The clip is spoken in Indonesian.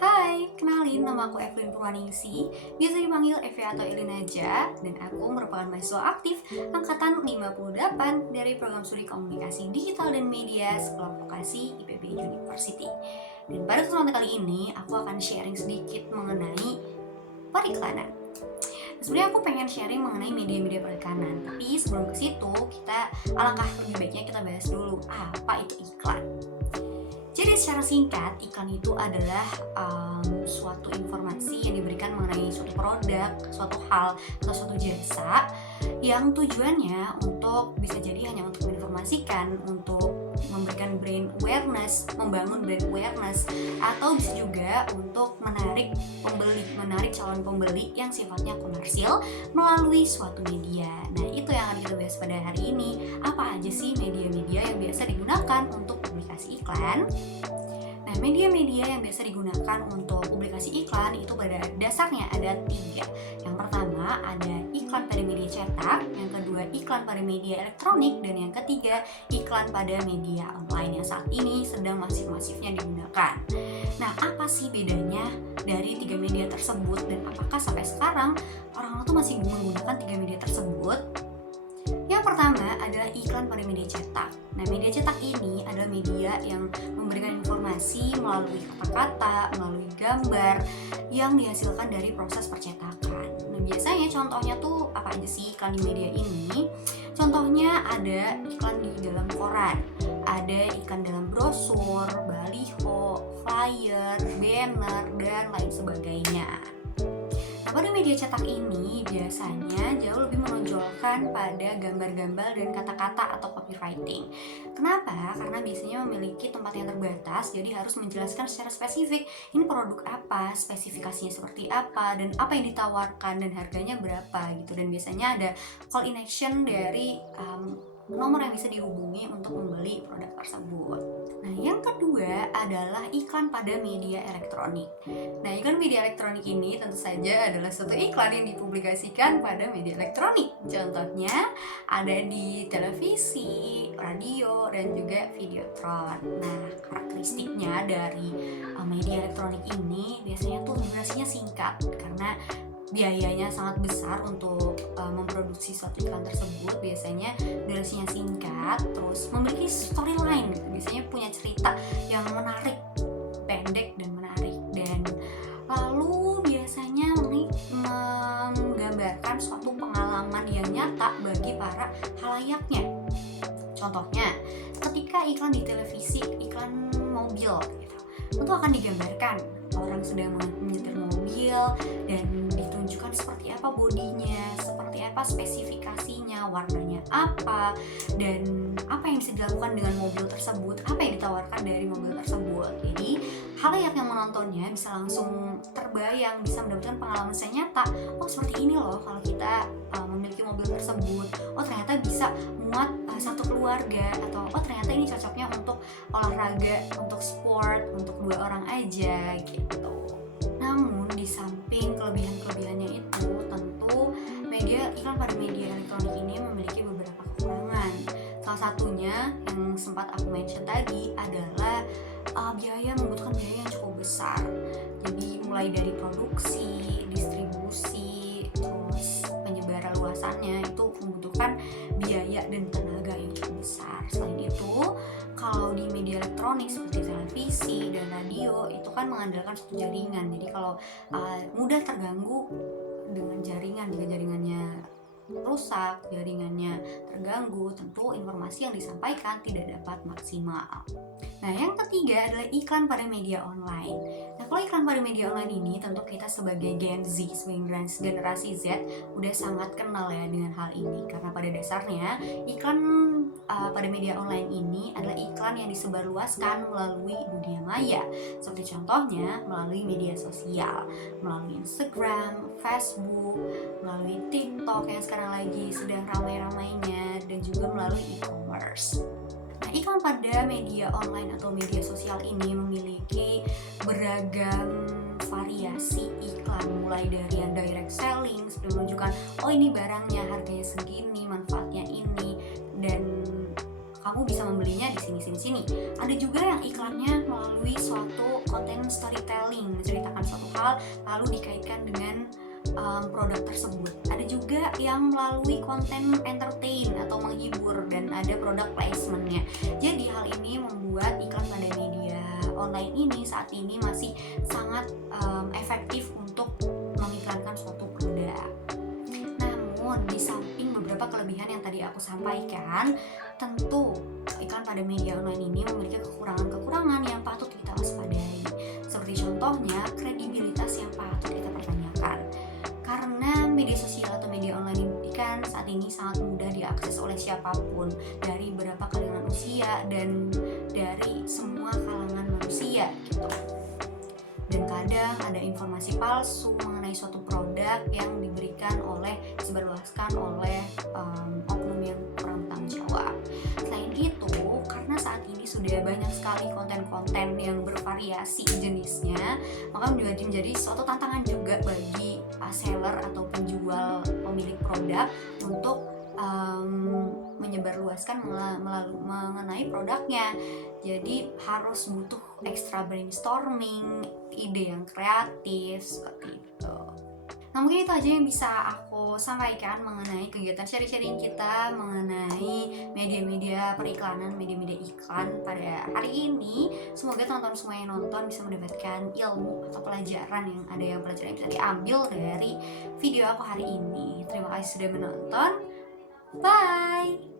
Hai, kenalin nama aku Evelyn Purwaningsi, biasa dipanggil Evi atau Elin aja, dan aku merupakan mahasiswa aktif angkatan 58 dari program studi komunikasi digital dan media Sekolah Vokasi IPB University. Dan pada kesempatan kali ini, aku akan sharing sedikit mengenai periklanan. Sebenarnya aku pengen sharing mengenai media-media periklanan, tapi sebelum ke situ, alangkah lebih baiknya kita bahas dulu apa itu iklan. Jadi secara singkat, iklan itu adalah suatu informasi yang diberikan mengenai suatu produk, suatu hal, atau suatu jasa yang tujuannya untuk bisa jadi hanya untuk menginformasikan, untuk memberikan brand awareness, membangun brand awareness, atau bisa juga untuk menarik calon pembeli yang sifatnya komersil melalui suatu media. Nah, itu yang akan kita bahas pada hari ini. Apa aja sih media-media yang biasa digunakan untuk publikasi iklan? Nah, media-media yang biasa digunakan untuk publikasi iklan itu pada dasarnya ada 3. Yang pertama ada iklan pada media cetak, yang kedua iklan pada media elektronik, dan yang ketiga iklan pada media online yang saat ini sedang masif-masifnya digunakan. Nah, apa sih bedanya dari 3 media tersebut dan apakah sampai sekarang orang-orang tuh masih menggunakan 3 media tersebut? Yang pertama adalah iklan pada media cetak. Nah, media cetak ini adalah media yang memberikan informasi melalui kata-kata, melalui gambar yang dihasilkan dari proses percetakan. Nah, biasanya contohnya tuh apa aja sih iklan di media ini? Contohnya ada iklan di dalam koran, ada iklan dalam brosur, baliho, flyer, banner, dan lain sebagainya. Nah, pada media cetak ini biasanya jauh lebih menonjolkan pada gambar-gambar dan kata-kata atau copywriting. Kenapa? Karena biasanya memiliki tempat yang terbatas, jadi harus menjelaskan secara spesifik ini produk apa, spesifikasinya seperti apa, dan apa yang ditawarkan dan harganya berapa gitu. Dan biasanya ada call in action dari nomor yang bisa dihubungi untuk membeli produk tersebut. Nah, yang kedua adalah iklan pada media elektronik. Nah, iklan media elektronik ini tentu saja adalah suatu iklan yang dipublikasikan pada media elektronik. Contohnya ada di televisi, radio, dan juga videotron. Nah, karakteristiknya dari media elektronik ini biasanya tuh durasinya singkat karena biayanya sangat besar untuk memproduksi suatu iklan tersebut. Biasanya durasinya singkat, terus memiliki storyline gitu. Biasanya punya cerita yang menarik, pendek dan menarik, dan lalu biasanya menggambarkan suatu pengalaman yang nyata bagi para halayaknya. Contohnya, ketika iklan di televisi, iklan mobil gitu, itu akan digambarkan orang sedang menyetir mobil dan ditunjukkan seperti apa bodinya, seperti apa spesifikasinya, warnanya apa, dan apa yang bisa dilakukan dengan mobil tersebut, apa yang ditawarkan dari mobil tersebut. Jadi halayak yang menontonnya bisa langsung terbayang, bisa mendapatkan pengalaman secara nyata. Oh, seperti ini loh kalau kita memiliki mobil tersebut. Oh, ternyata bisa muat satu keluarga, atau oh ternyata ini cocoknya untuk olahraga, untuk sport, untuk 2 orang aja gitu. Namun di samping kelebihan-kelebihannya itu, tentu iklan pada media elektronik ini memiliki beberapa kekurangan. Salah satunya yang sempat aku mention tadi adalah membutuhkan biaya yang cukup besar. Jadi mulai dari produksi, distribusi, terus penyebaran luasannya itu membutuhkan biaya dan tenaga yang cukup besar. Selain itu, kalau di media elektronik seperti televisi dan radio itu kan mengandalkan suatu jaringan. Jadi kalau mudah terganggu dengan jaringan, jika jaringannya rusak, jaringannya terganggu, tentu informasi yang disampaikan tidak dapat maksimal. Nah, yang ketiga adalah iklan pada media online. Nah, kalau iklan pada media online ini tentu kita sebagai Gen Z, sebagai generasi Z udah sangat kenal ya dengan hal ini, karena pada dasarnya iklan pada media online ini adalah iklan yang disebarluaskan melalui dunia maya, seperti contohnya melalui media sosial, melalui Instagram, Facebook, melalui TikTok yang sekarang lagi sedang ramai-ramainya, dan juga melalui e-commerce. Nah, iklan pada media online atau media sosial ini memiliki beragam variasi iklan, mulai dari yang direct selling, seperti menunjukkan oh ini barangnya harganya segini, manfaatnya ini, dan kamu bisa membelinya di sini. Ada juga yang iklannya melalui suatu konten storytelling, menceritakan suatu hal lalu dikaitkan dengan produk tersebut. Ada juga yang melalui konten entertain atau menghibur dan ada produk placementnya. Jadi hal ini membuat iklan pada media online ini saat ini masih sangat efektif untuk mengiklankan suatu produk. Namun di samping beberapa kelebihan yang tadi aku sampaikan, tentu iklan pada media online ini memiliki kekurangan-kekurangan yang patut kita waspadai. Seperti contohnya kredibilitas yang patut kita pertanyakan. Karena media sosial atau media online ini kan saat ini sangat mudah diakses oleh siapapun dari beberapa kalangan usia dan dari semua kalangan manusia gitu. Dan kadang ada informasi palsu mengenai suatu produk yang disebarluaskan oleh oknum yang kurang bertanggung jawab. Selain itu, karena saat ini sudah banyak sekali konten-konten yang bervariasi jenisnya, maka menjadi suatu tantangan juga bagi seller atau penjual pemilik produk untuk menyebarluaskan mengenai produknya. Jadi harus butuh extra brainstorming, ide yang kreatif seperti itu. Nah, mungkin itu aja yang bisa aku sampaikan mengenai kegiatan sharing-sharing kita mengenai media-media periklanan, media-media iklan pada hari ini. Semoga teman-teman semua yang nonton bisa mendapatkan ilmu atau pelajaran yang bisa diambil dari video aku hari ini. Terima kasih sudah menonton. Bye!